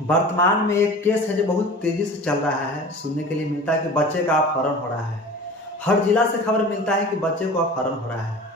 वर्तमान में एक केस है जो बहुत तेजी से चल रहा है, सुनने के लिए मिलता है कि बच्चे का अपहरण हो रहा है। हर जिला से खबर मिलता है कि बच्चे को अपहरण हो रहा है।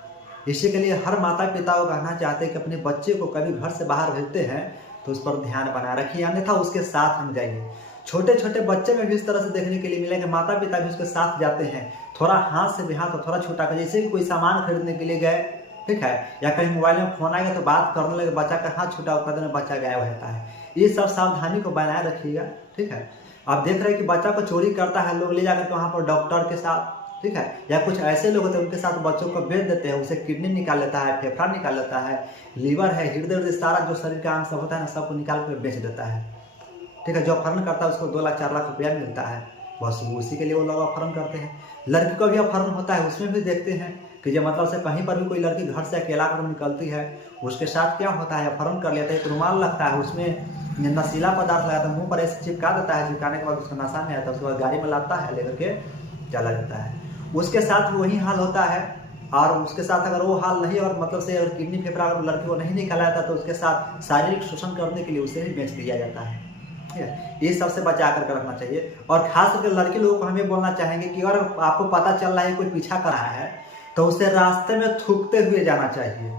इसी के लिए हर माता पिता को कहना चाहते हैं कि अपने बच्चे को कभी घर से बाहर भेजते हैं तो उस पर ध्यान बनाए रखिए, अन्यथा उसके साथ हम जाइए। छोटे छोटे बच्चे में भी इस तरह से देखने के लिए मिले कि माता पिता भी उसके साथ जाते हैं, थोड़ा हाथ से भी हाथ और थोड़ा छूटा कर, जैसे कि कोई सामान खरीदने के लिए गए, ठीक है, या कहीं मोबाइल में फोन आएगा तो बात करने लगे, बच्चा का हाथ छूटा, उतना देर में बच्चा गायब रहता है। ये सब सावधानी को बनाए रखिएगा, ठीक है। आप देख रहे हैं कि बच्चा को चोरी करता है, लोग ले जाकर के वहाँ पर डॉक्टर के साथ, ठीक है, या कुछ ऐसे लोग होते हैं उनके साथ बच्चों को बेच देते हैं, उसे किडनी निकाल लेता है, फेफड़ा निकाल लेता है, लीवर है, हृदय सारा जो शरीर का अंग सब होता है ना, सबको निकाल कर बेच देता है, ठीक है। जो अपहरण करता है उसको 2 लाख 4 लाख रुपया मिलता है, बस उसी के लिए वो लोग अपहरण करते हैं। लड़की का भी अपहरण होता है, उसमें भी देखते हैं कि जब मतलब से कहीं पर भी कोई लड़की घर से अकेला कर निकलती है, उसके साथ क्या होता है, अपहरण कर लेता है, एक रुमाल लगता है, उसमें नशीला पदार्थ लगाता है, मुंह पर ऐसे चिपका देता है, चिपकाने के बाद उसका नशा नहीं आता, उसके बाद गाड़ी में लाता है, लेकर के चला जाता है। उसके साथ वही हाल होता है। और उसके साथ अगर वो हाल नहीं, और मतलब से अगर किडनी फेफड़ा अगर लड़की को नहीं निकाला जाता तो उसके साथ शारीरिक शोषण करने के लिए उसे भी बेच दिया जाता है, ठीक है। ये सबसे बचा करके रखना चाहिए। और खास करके लड़के लोगों को हमें बोलना चाहेंगे कि अगर आपको पता चल रहा है कोई पीछा कर रहा है तो उसे रास्ते में थूकते हुए जाना चाहिए,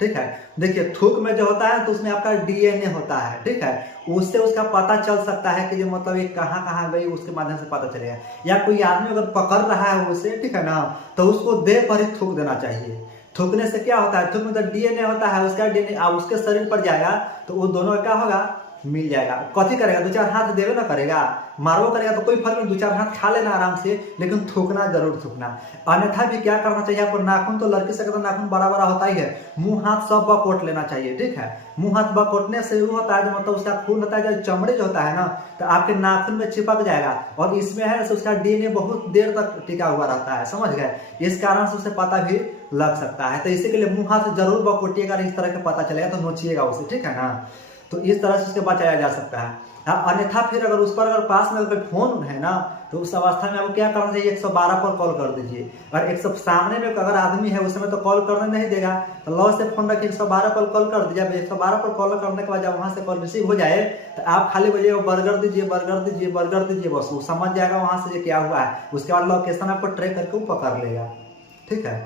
ठीक है। देखिए, थूक में जो होता है तो उसमें आपका डीएनए होता है, ठीक है, उससे उसका पता चल सकता है कि जो मतलब ये कहाँ कहाँ गई, उसके माध्यम से पता चलेगा। या कोई आदमी अगर पकड़ रहा है उसे, ठीक है ना, तो उसको देह पर ही थूक देना चाहिए। थूकने से क्या होता है, थूक में तो डीएनए होता है, उसका डीएनए उसके शरीर पर जाएगा तो वो दोनों का क्या होगा, मिल जाएगा। कथी करेगा, 2-4 हाथ देवे ना करेगा, मारवो करेगा तो कोई फर्क नहीं, 2-4 हाथ खा लेना आराम से, लेकिन थूकना जरूर थूकना। अन्यथा भी क्या करना चाहिए आपको, नाखून तो लड़की से नाखून बड़ा बड़ा होता ही है, मुंह हाथ सब बकोट लेना चाहिए, ठीक है। मुंह हाथ बकोटने से वो होता है जो मतलब उसका खून होता है, जो चमड़े जो होता है ना, तो आपके नाखून में चिपक जाएगा, और इसमें है तो उसका डीएनए बहुत देर तक टिका हुआ रहता है, समझ गए। इस कारण से उसे पता भी लग सकता है। तो इसी के लिए मुंह हाथ जरूर बकोटिएगा, इस तरह का पता चलेगा तो नोचिएगा उसे, ठीक है ना। तो इस तरह से उससे बचाया जा सकता है। अन्यथा फिर अगर उस पर अगर पास में अगर फोन है ना, तो उस अवस्था में आपको क्या करना चाहिए, 112 पर कॉल कर दीजिए। और 100 सामने में अगर आदमी है उस समय तो कॉल करने नहीं देगा, तो लॉ से फोन रखिए, 112 पर कॉल कर दीजिए। 112 पर कॉल करने के बाद जब वहां से कॉल रिसीव हो जाए तो आप खाली बजाइए बर्गर दीजिए, बर्गर दीजिए, बर्गर दीजिए, बस वो समझ जाएगा वहां से क्या हुआ है। उसके बाद लोकेशन आपको ट्रैक करके वो पकड़ लेगा, ठीक है।